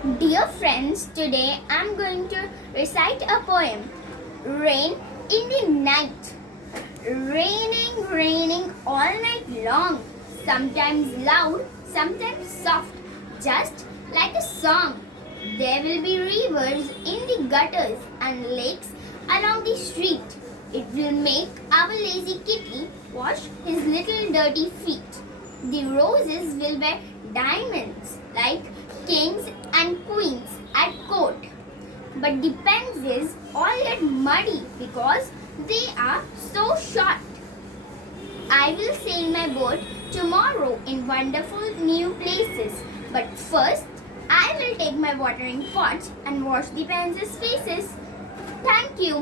Dear friends, today I'm going to recite a poem. Rain in the night. Raining, raining all night long. Sometimes loud, sometimes soft, just like a song. There will be rivers in the gutters and lakes along the street. It will make our lazy kitty wash his little dirty feet. The roses will wear diamonds like kings and queens at court. But the pansies all get muddy because they are so short. I will sail my boat tomorrow in wonderful new places. But first, I will take my watering pot and wash the pansies' faces. Thank you.